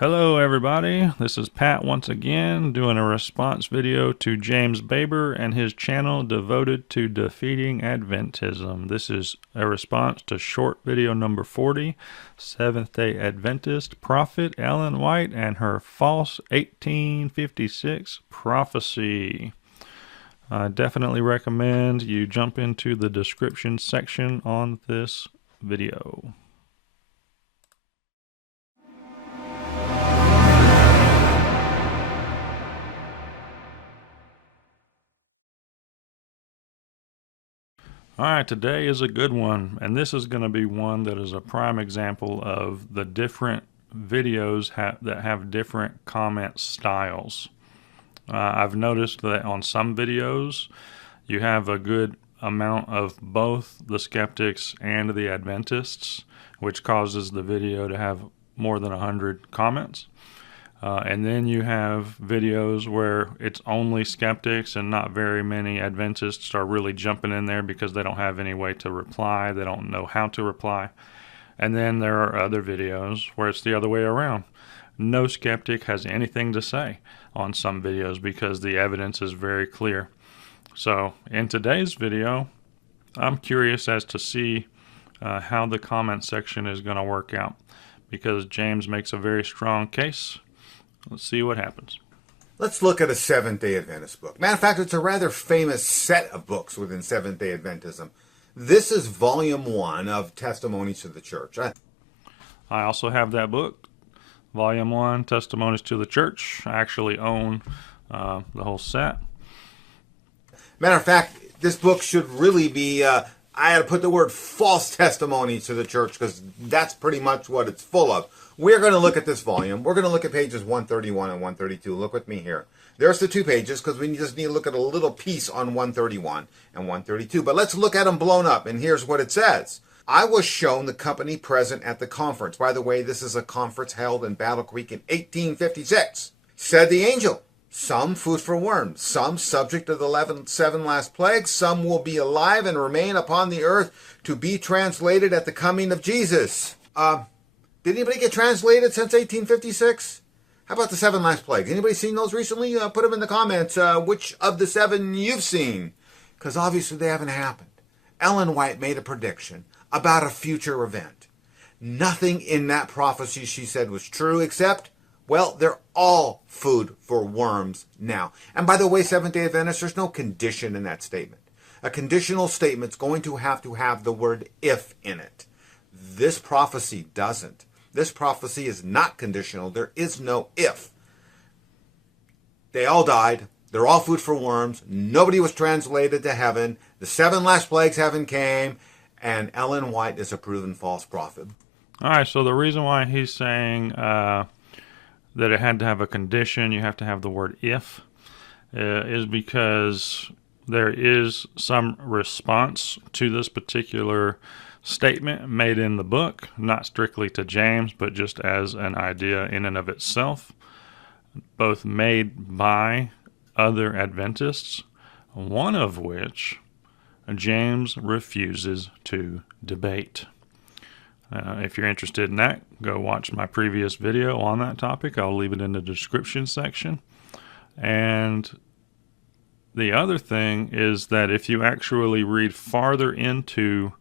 Hello everybody, this is Pat once again doing a response video to James Baber and his channel devoted to defeating Adventism. This is a response to short video number 40, Seventh-day Adventist prophet Ellen White and her false 1856 prophecy. I definitely recommend you jump into the description section on this video. Alright, today is a good one, and this is going to be one that is a prime example of the different videos that have different comment styles. I've noticed that on some videos you have a good amount of both the skeptics and the Adventists, which causes the video to have more than 100 comments. And then you have videos where it's only skeptics and not very many Adventists are really jumping in there because they don't have any way to reply. They don't know how to reply. And then there are other videos where it's the other way around. No skeptic has anything to say on some videos because the evidence is very clear. So in today's video, I'm curious as to see how the comment section is going to work out, because James makes a very strong case. Let's see what happens. Let's look at a Seventh-day Adventist book. Matter of fact, it's a rather famous set of books within Seventh-day Adventism. This is volume 1 of Testimonies to the Church. I also have that book, volume 1, Testimonies to the Church. I actually own the whole set. Matter of fact, this book should really be, I had to put the word false testimonies to the church because that's pretty much what it's full of. We're going to look at this volume. We're going to look at pages 131 and 132. Look with me here. There's the 2 pages because we just need to look at a little piece on 131 and 132. But let's look at them blown up. And here's what it says. I was shown the company present at the conference. By the way, this is a conference held in Battle Creek in 1856. Said the angel, some food for worms, some subject of the 7 last plagues, some will be alive and remain upon the earth to be translated at the coming of Jesus. Did anybody get translated since 1856? How about the 7 last plagues? Anybody seen those recently? Put them in the comments. Which of the 7 you've seen? Because obviously they haven't happened. Ellen White made a prediction about a future event. Nothing in that prophecy she said was true except, well, they're all food for worms now. And by the way, Seventh-day Adventists, there's no condition in that statement. A conditional statement's going to have the word if in it. This prophecy doesn't. This prophecy is not conditional. There is no if. They all died. They're all food for worms. Nobody was translated to heaven. The 7 last plagues haven't came. And Ellen White is a proven false prophet. All right, so the reason why he's saying that it had to have a condition, you have to have the word if, is because there is some response to this particular statement made in the book, not strictly to James, but just as an idea in and of itself, both made by other Adventists, one of which James refuses to debate. If you're interested in that, go watch my previous video on that topic. I'll leave it in the description section. And the other thing is that if you actually read farther into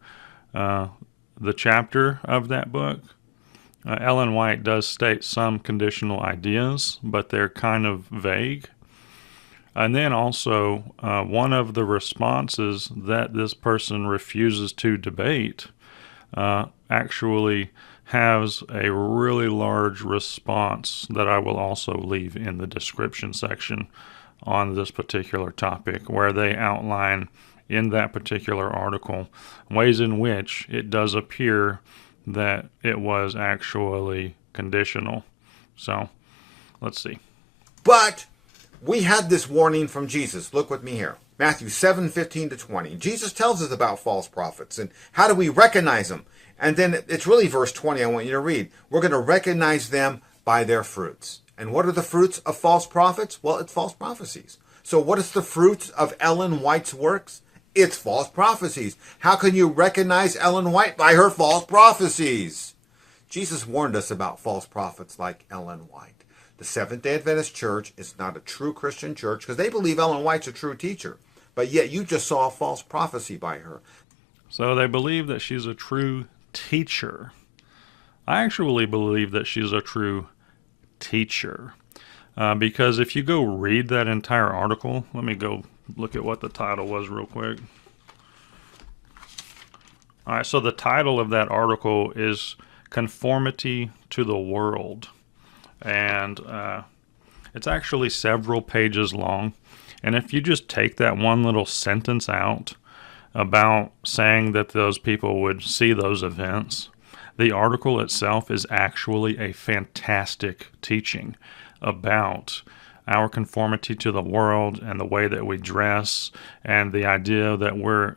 the chapter of that book, Ellen White does state some conditional ideas, but they're kind of vague. And then also, one of the responses that this person refuses to debate actually has a really large response that I will also leave in the description section on this particular topic, where they outline in that particular article ways in which it does appear that it was actually conditional. So let's see. But we had this warning from Jesus. Look with me here. Matthew 7:15-20. Jesus tells us about false prophets and how do we recognize them. And then it's really verse 20 I want you to read. We're going to recognize them by their fruits. And what are the fruits of false prophets? Well, it's false prophecies. So what is the fruits of Ellen White's works? It's false prophecies. How can you recognize Ellen White? By her false prophecies. Jesus warned us about false prophets like Ellen White. The Seventh-day Adventist Church is not a true Christian church because they believe Ellen White's a true teacher. But yet you just saw a false prophecy by her. So they believe that she's a true teacher. I actually believe that she's a true teacher. Because if you go read that entire article, let me go look at what the title was real quick. All right, so the title of that article is Conformity to the World. And it's actually several pages long. And if you just take that one little sentence out about saying that those people would see those events, the article itself is actually a fantastic teaching about our conformity to the world and the way that we dress and the idea that we're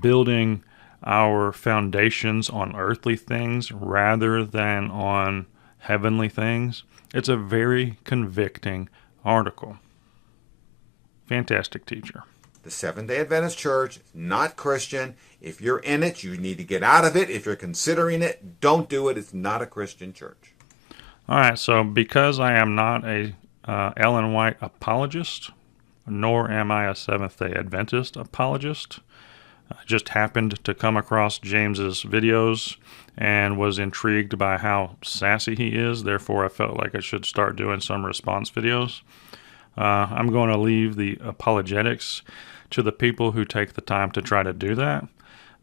building our foundations on earthly things rather than on heavenly things. It's a very convicting article. Fantastic teacher. The Seventh-day Adventist Church is not Christian. If you're in it, you need to get out of it. If you're considering it, don't do it. It's not a Christian church. All right, so because I am not a Ellen White apologist, nor am I a Seventh-day Adventist apologist, I just happened to come across James's videos and was intrigued by how sassy he is. Therefore, I felt like I should start doing some response videos. I'm going to leave the apologetics to the people who take the time to try to do that,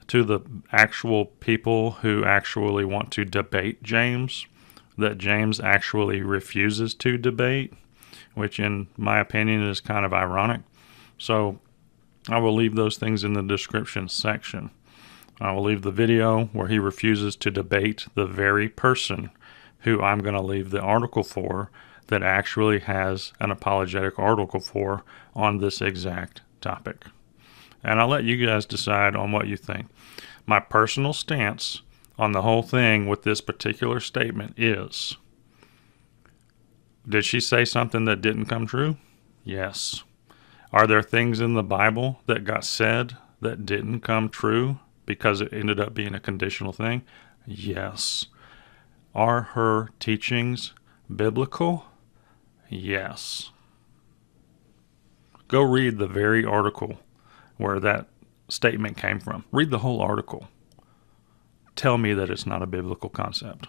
to the actual people who actually want to debate James, that James actually refuses to debate, which in my opinion is kind of ironic. So I will leave those things in the description section. I will leave the video where he refuses to debate the very person who I'm going to leave the article for that actually has an apologetic article for on this exact topic. And I'll let you guys decide on what you think. My personal stance on the whole thing with this particular statement is, did she say something that didn't come true? Yes. Are there things in the Bible that got said that didn't come true because it ended up being a conditional thing? Yes. Are her teachings biblical? Yes. Go read the very article where that statement came from. Read the whole article. Tell me that it's not a biblical concept.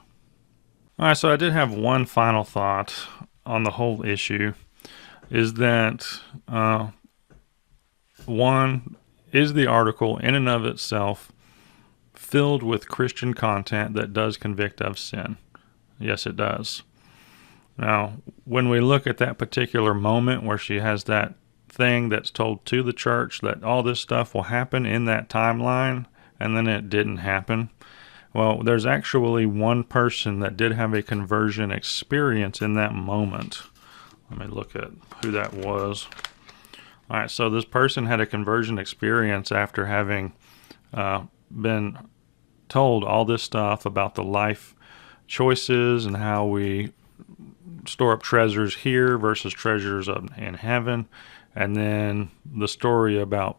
All right, so I did have one final thought on the whole issue, is that one, is the article in and of itself filled with Christian content that does convict of sin? Yes, it does. Now, when we look at that particular moment where she has that thing that's told to the church that all this stuff will happen in that timeline, and then it didn't happen, well, there's actually one person that did have a conversion experience in that moment. Let me look at who that was. All right, so this person had a conversion experience after having been told all this stuff about the life choices and how we store up treasures here versus treasures up in heaven, and then the story about,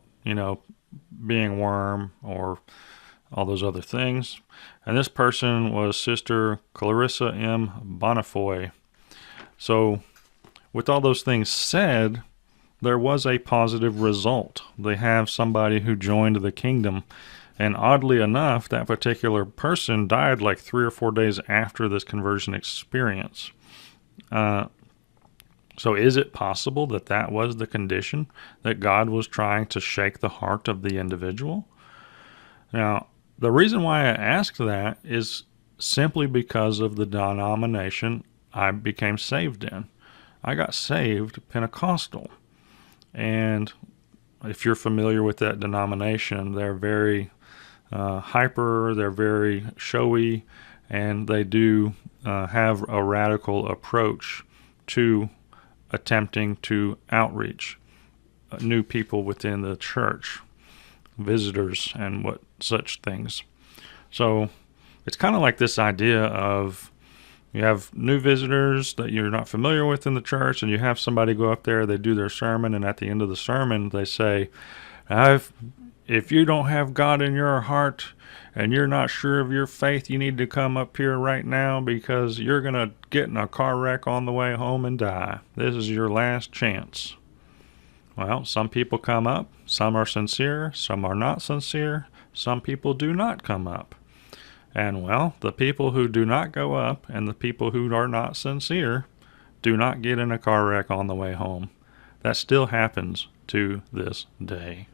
being worm or all those other things. And this person was Sister Clarissa M. Bonifoy. So with all those things said, there was a positive result. They have somebody who joined the kingdom, and oddly enough, that particular person died like 3 or 4 days after this conversion experience. So is it possible that that was the condition, that God was trying to shake the heart of the individual? Now, the reason why I asked that is simply because of the denomination I became saved in. I got saved Pentecostal. And if you're familiar with that denomination, they're very hyper, they're very showy, and they do have a radical approach to attempting to outreach new people within the church, visitors and what such things. So it's kind of like this idea of you have new visitors that you're not familiar with in the church, and you have somebody go up there, they do their sermon, and at the end of the sermon they say, if you don't have God in your heart, and you're not sure of your faith, you need to come up here right now because you're going to get in a car wreck on the way home and die. This is your last chance. Well, some people come up, some are sincere, some are not sincere, some people do not come up. And well, the people who do not go up and the people who are not sincere do not get in a car wreck on the way home. That still happens to this day.